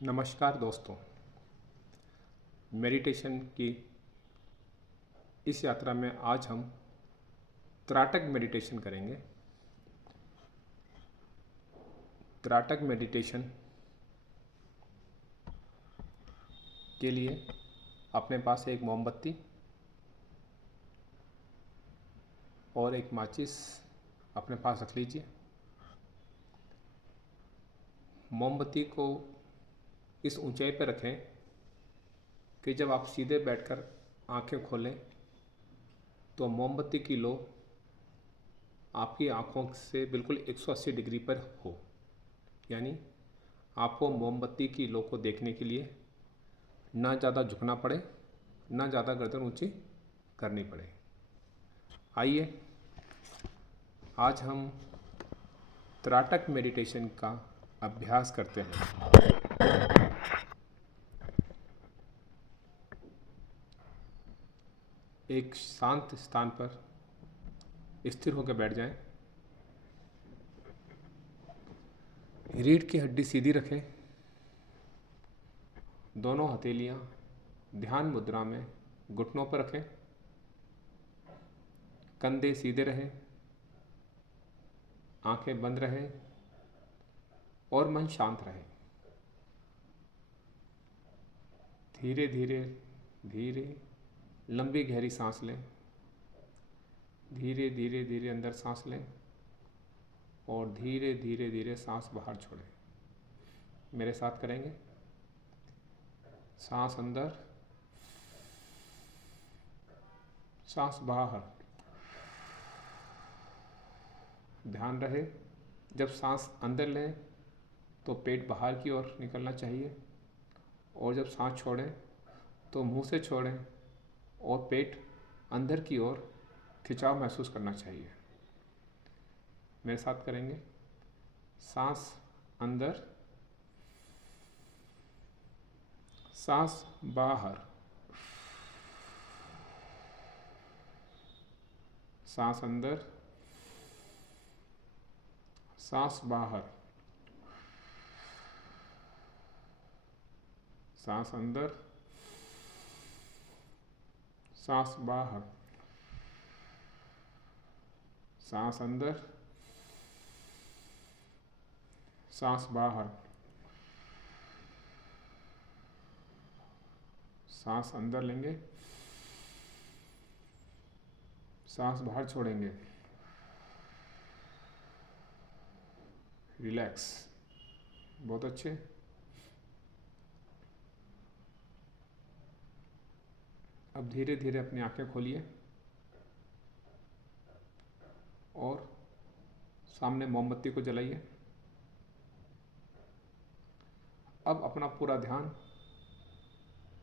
नमस्कार दोस्तों। मेडिटेशन की इस यात्रा में आज हम त्राटक मेडिटेशन करेंगे। त्राटक मेडिटेशन के लिए अपने पास एक मोमबत्ती और एक माचिस अपने पास रख लीजिए। मोमबत्ती को इस ऊंचाई पर रखें कि जब आप सीधे बैठकर आंखें खोलें तो मोमबत्ती की लो आपकी आंखों से बिल्कुल 180 डिग्री पर हो, यानी आपको मोमबत्ती की लो को देखने के लिए ना ज़्यादा झुकना पड़े, ना ज़्यादा गर्दन ऊंची करनी पड़े। आइए आज हम त्राटक मेडिटेशन का अभ्यास करते हैं। एक शांत स्थान पर स्थिर होकर बैठ जाएं। रीढ़ की हड्डी सीधी रखें। दोनों हथेलियां ध्यान मुद्रा में घुटनों पर रखें। कंधे सीधे रहें, आंखें बंद रहें और मन शांत रहे। धीरे धीरे धीरे लंबी गहरी सांस लें। धीरे धीरे धीरे अंदर सांस लें और धीरे धीरे धीरे सांस बाहर छोड़ें। मेरे साथ करेंगे। सांस अंदर, सांस बाहर। ध्यान रहे जब सांस अंदर लें तो पेट बाहर की ओर निकलना चाहिए और जब सांस छोड़ें तो मुंह से छोड़ें और पेट अंदर की ओर खिंचाव महसूस करना चाहिए। मेरे साथ करेंगे। सांस अंदर, सांस बाहर, सांस अंदर, सांस बाहर, सांस अंदर, सांस बाहर, सांस अंदर, सांस बाहर, सांस अंदर लेंगे, सांस बाहर छोड़ेंगे। रिलैक्स। बहुत अच्छे। अब धीरे धीरे अपनी आंखें खोलिए और सामने मोमबत्ती को जलाइए। अब अपना पूरा ध्यान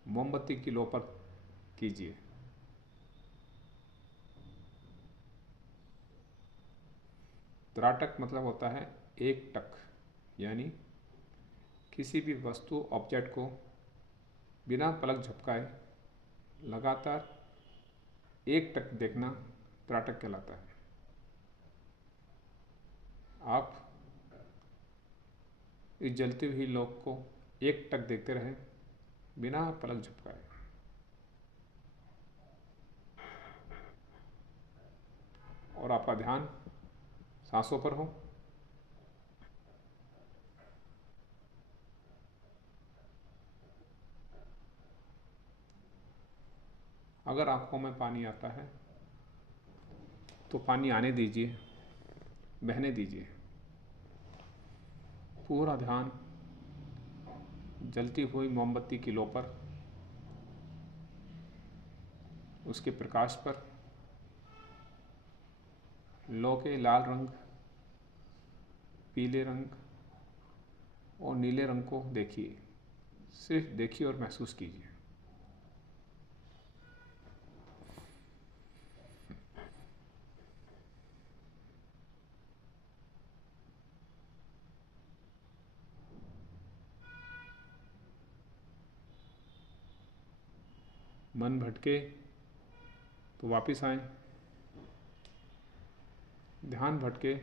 मोमबत्ती की लो पर कीजिए। त्राटक मतलब होता है एक टक, यानी किसी भी वस्तु ऑब्जेक्ट को बिना पलक झपकाए लगातार एक टक देखना त्राटक कहलाता है। आप इस जलती हुई लौ को एक टक देखते रहें बिना पलक झपकाए। और आपका ध्यान सांसों पर हो। अगर आंखों में पानी आता है तो पानी आने दीजिए, बहने दीजिए। पूरा ध्यान जलती हुई मोमबत्ती की लो पर, उसके प्रकाश पर। लो के लाल रंग, पीले रंग और नीले रंग को देखिए। सिर्फ देखिए और महसूस कीजिए। मन भटके तो वापस आए, ध्यान भटके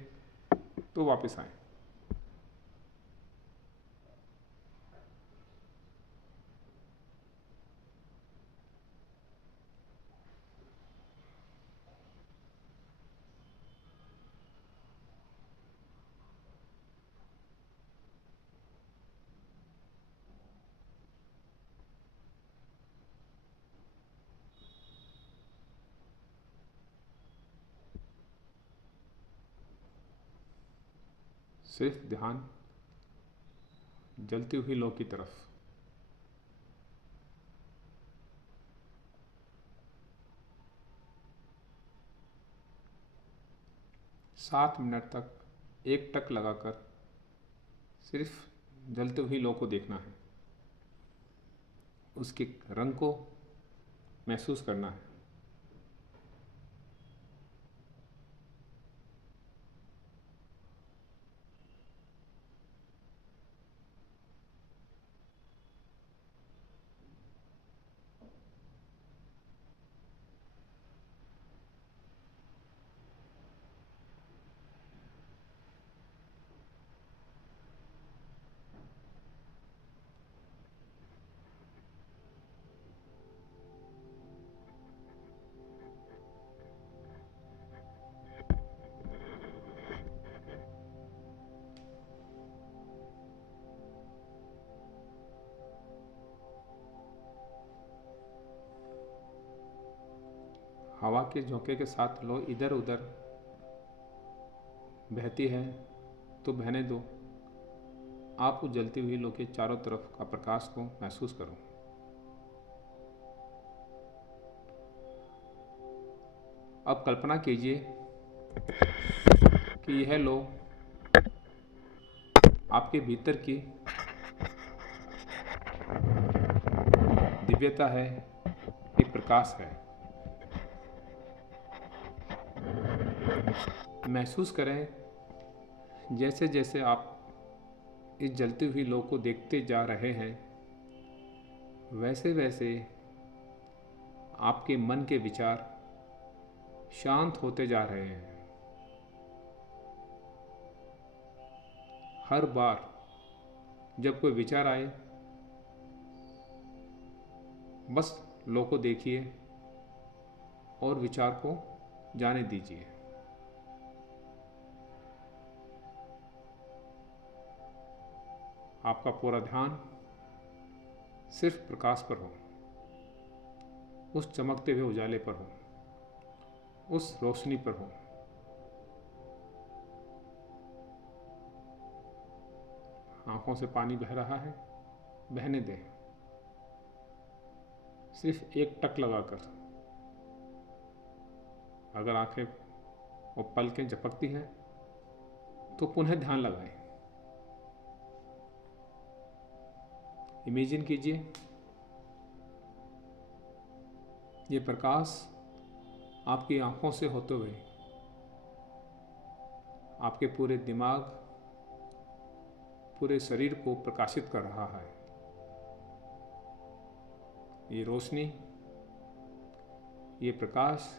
तो वापस आए। सिर्फ ध्यान जलती हुई लौ की तरफ। सात मिनट तक एक टक लगाकर सिर्फ जलती हुई लौ को देखना है, उसके रंग को महसूस करना है। हवा के झोंके के साथ लौ इधर उधर बहती है तो बहने दो। आप उस जलती हुई लौ के चारों तरफ का प्रकाश को महसूस करो। अब कल्पना कीजिए कि यह लौ आपके भीतर की दिव्यता है, एक प्रकाश है। महसूस करें जैसे जैसे आप इस जलती हुई लौ को देखते जा रहे हैं, वैसे वैसे आपके मन के विचार शांत होते जा रहे हैं। हर बार जब कोई विचार आए, बस लौ को देखिए और विचार को जाने दीजिए। आपका पूरा ध्यान सिर्फ प्रकाश पर हो, उस चमकते हुए उजाले पर हो, उस रोशनी पर हो। आंखों से पानी बह रहा है, बहने दें, सिर्फ एक टक लगाकर। अगर आंखें और पलकें झपकती हैं तो पुनः ध्यान लगाएं। इमेजिन कीजिए ये प्रकाश आपकी आंखों से होते हुए आपके पूरे दिमाग, पूरे शरीर को प्रकाशित कर रहा है। ये रोशनी, ये प्रकाश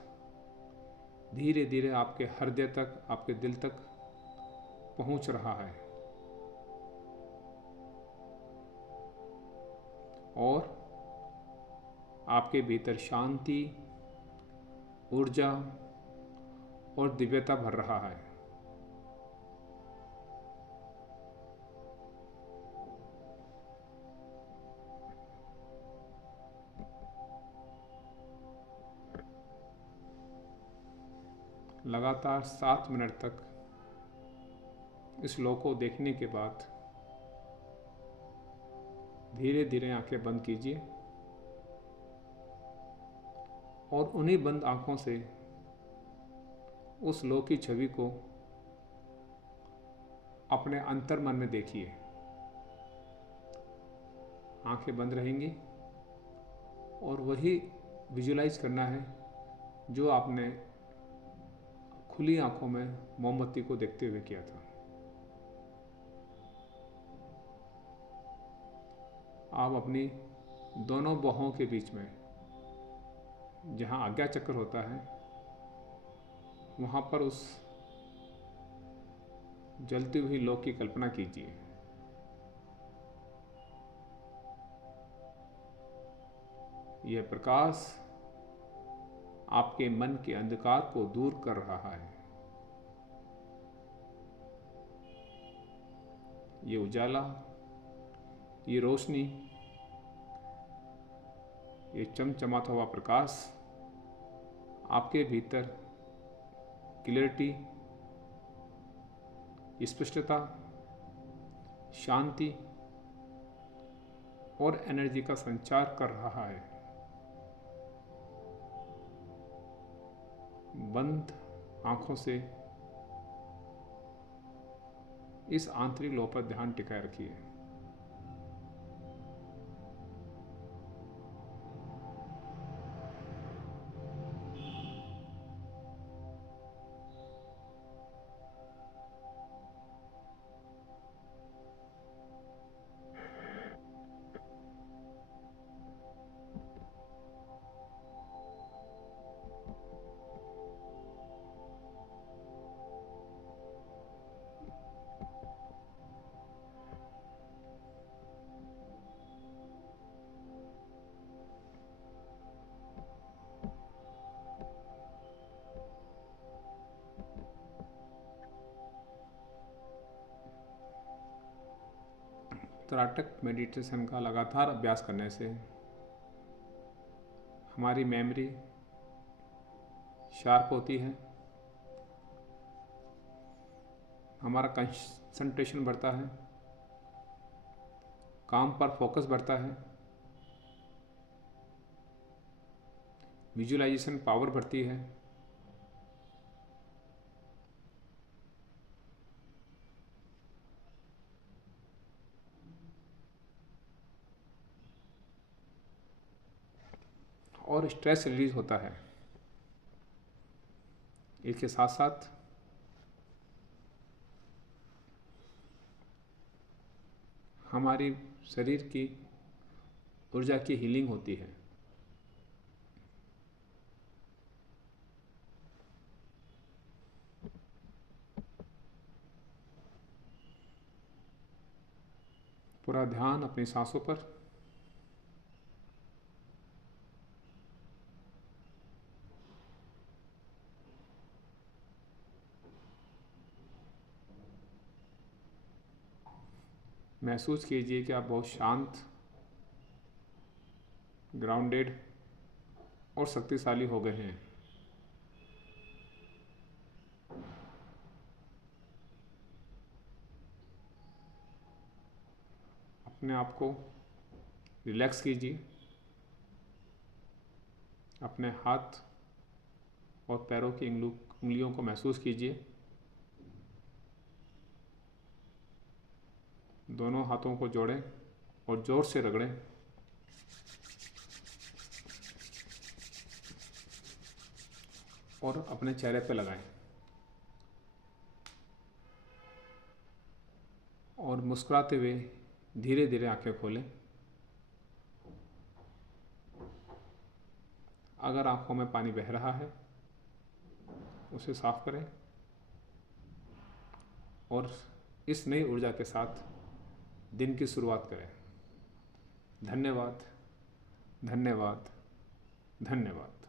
धीरे धीरे आपके हृदय तक, आपके दिल तक पहुंच रहा है और आपके भीतर शांति, ऊर्जा और दिव्यता भर रहा है। लगातार 7 मिनट तक इस लौ को देखने के बाद धीरे धीरे आंखें बंद कीजिए और उन्हीं बंद आंखों से उस लौ की छवि को अपने अंतर मन में देखिए। आंखें बंद रहेंगी और वही विजुलाइज करना है जो आपने खुली आंखों में मोमबत्ती को देखते हुए किया था। आप अपनी दोनों बाहों के बीच में जहां आज्ञा चक्र होता है, वहां पर उस जलती हुई लौ की कल्पना कीजिए। यह प्रकाश आपके मन के अंधकार को दूर कर रहा है। ये उजाला, ये रोशनी, ये चमचमाता हुआ प्रकाश आपके भीतर क्लैरिटी, स्पष्टता शांति और एनर्जी का संचार कर रहा है। बंद आंखों से इस आंतरिक लो पर ध्यान टिकाए रखिए। त्राटक मेडिटेशन का लगातार अभ्यास करने से हमारी मेमोरी शार्प होती है, हमारा कंसंट्रेशन बढ़ता है, काम पर फोकस बढ़ता है, विजुअलाइजेशन पावर बढ़ती है, और स्ट्रेस रिलीज होता है। इसके साथ साथ हमारी शरीर की ऊर्जा की हीलिंग होती है। पूरा ध्यान अपनी सांसों पर। महसूस कीजिए कि आप बहुत शांत, ग्राउंडेड और शक्तिशाली हो गए हैं। अपने आप को रिलैक्स कीजिए। अपने हाथ और पैरों की उंगलियों को महसूस कीजिए। दोनों हाथों को जोड़ें और जोर से रगड़ें। और अपने चेहरे पर लगाएं और मुस्कुराते हुए धीरे धीरे आंखें खोलें। अगर आंखों में पानी बह रहा है उसे साफ करें और इस नई ऊर्जा के साथ दिन की शुरुआत करें। धन्यवाद, धन्यवाद, धन्यवाद।